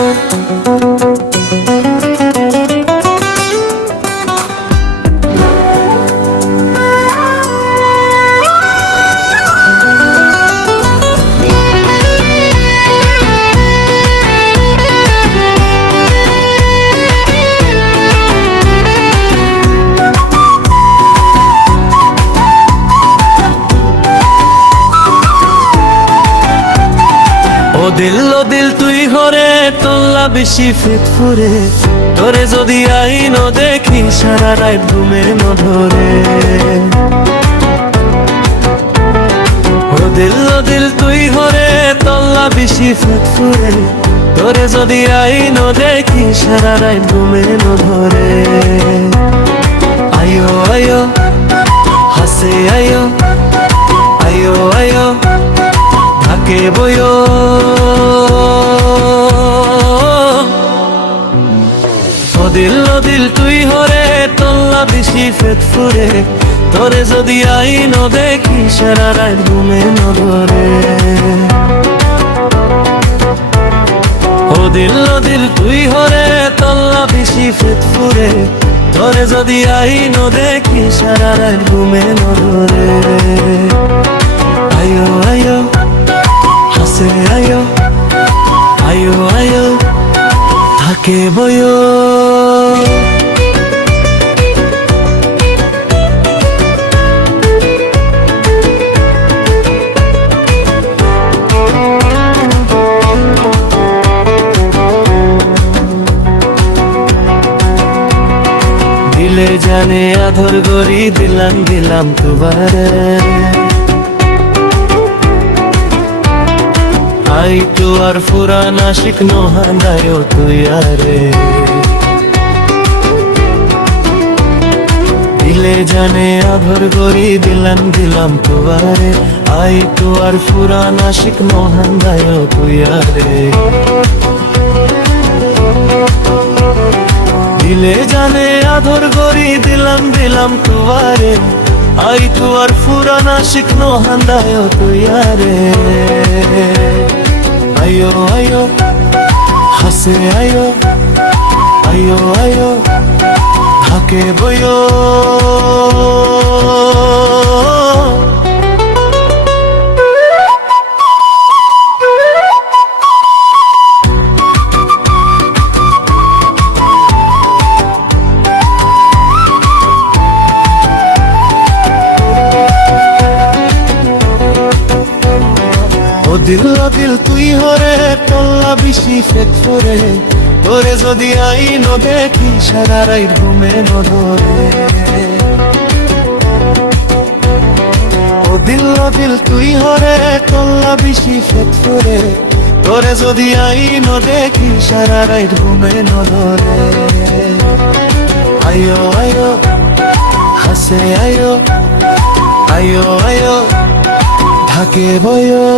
ও দিল তুই হরে তোল্লা বেশি ফেট ফুরে, তোরে যদি আইন দেখি সারা রাত ঘুমে নধরে। ও দিল তুই হরে তোল্লা বেশি ফেট ফুরে, তোরে যদি আইন দেখি সারা রাত ঘুমে নধরে। আয়ো আয়ো হাসে আয়ো, আয়ো আয়ো থাকে বয়ো। ও দিল তুই হরে তোল্লা বেশি ফেট ফুরে, তোরে যদি আইন দেখি সারা রাত ঘুমে নধরে। ও দিল তুই হরে তোল্লা বেশি ফেট ফুরে, তোরে যদি আইন দেখি সারা রাত ঘুমে নধরে। আয়ো আয়ো হাসে আয়ো, আয়ো আয়ো থাকে বয়ো। দিলে জানে আধর গরি দিলাম তুবারে। আই তো আর ফুরানা শিখনো হান্দায়ো তুই আরে। দিলে জানে আধর গরি দিলাম তুবারে। আই তো আর ফুরানা শিখনো হান্দায়ো তুই আরে। দিলে জানে আধর গরি দিলাম তুবারে। আই তো আর ফুরানা শিখনো হান্দায়ো তুই আরে। আয়ো আয়ো হাসে আয়ো, আয়ো আয়ো থাকে বয়ো। ও দিল তুই হরে তোল্লা বেশি ফেট ফুরে, তোরে যদি আইন দেখি সারা রাত ঘুমে নধরে। ও দিল তুই হরে তোল্লা বেশি ফেট ফুরে, তোরে যদি আইন দেখি সারা রাত ঘুমে নধরে। আয়ো আয়ো হাসে আয়ো, আয়ো আয়ো থাকে বয়ো।